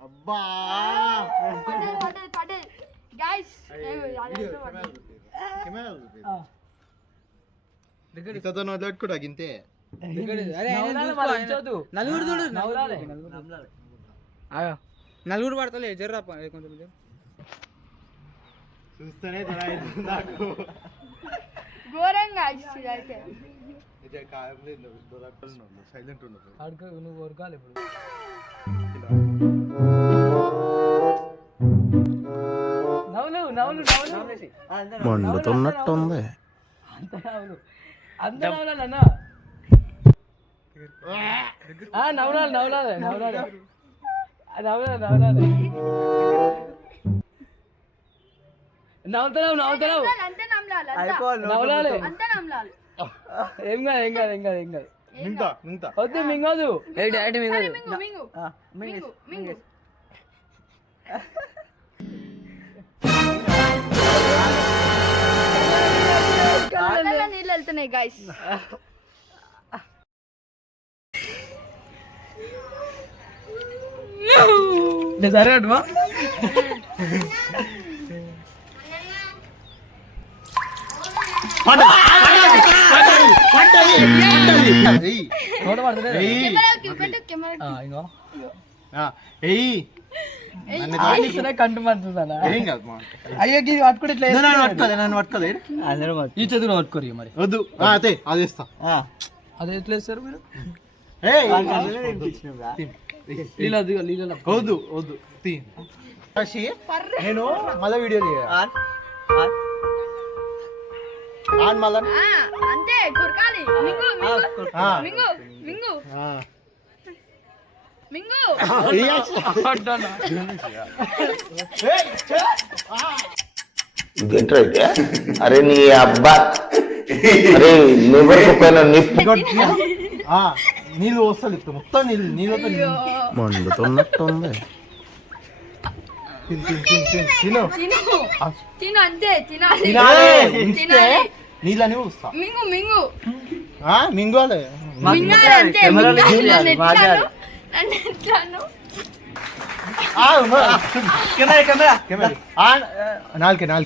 అబ్బా కూడా గింతే నలుగురు పడతలే జర్రా కొంచెం చూస్తేనే నాకు ఘోరంగా సైలెంట్ ఉండదు నువ్వు కొరకాలి ఇప్పుడు మండుతున్నట్టుంది అంత నవ్వులన్న నవ్వులాలి నవ్వుతున్నావు నవ్వులాలి ఏం కాదు వద్దు మింగదు నీళ్ళు వెళ్తున్నాయి గైస్ సరే అటువా కంటు పడుతుందా అయ్యో పట్టుకుంటే ఈ చేతిలో పట్టుకోరు మరి వద్దు అదే అది ఇస్తా అది ఎట్లా వేస్తారు మీరు వద్దు వద్దు నేను మళ్ళీ వీడియో మళ్ళా అంతే కురకాలి మింగు అరే నీ అబ్బా అరే నీళ్ళు వస్తుంది ఇప్పుడు మొత్తం నీళ్ళతో మండుతున్నట్టుంది తిను అంతే తినాలి నీళ్ళని వస్తా మింగు మింగోలే నాలుకే